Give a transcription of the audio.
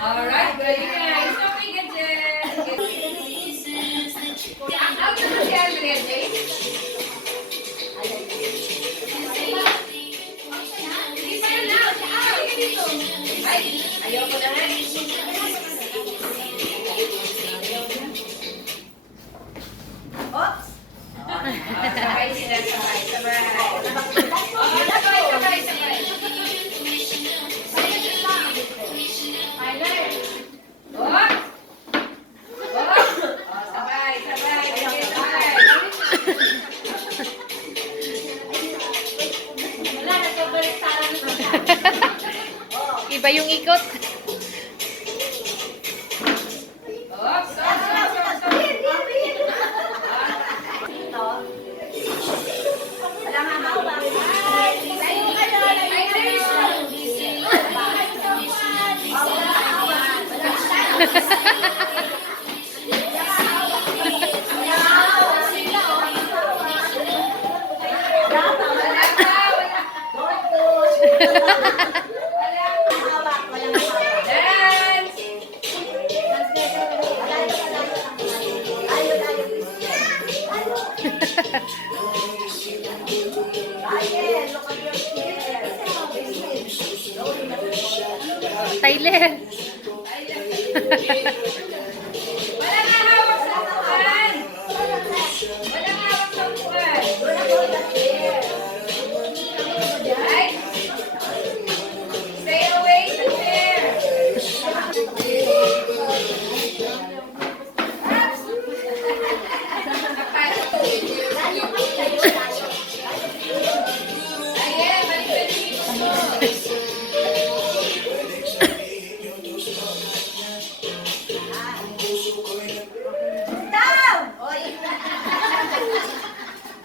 Alright, very nice. Okay, good job. Ang gusto si Andrea, Jay? Hindi pa yun na. Sige dito. Ay, ayoko na nga. Oops! Sabay sila, sabay. Sabay. Iba yung ikot. Tyler.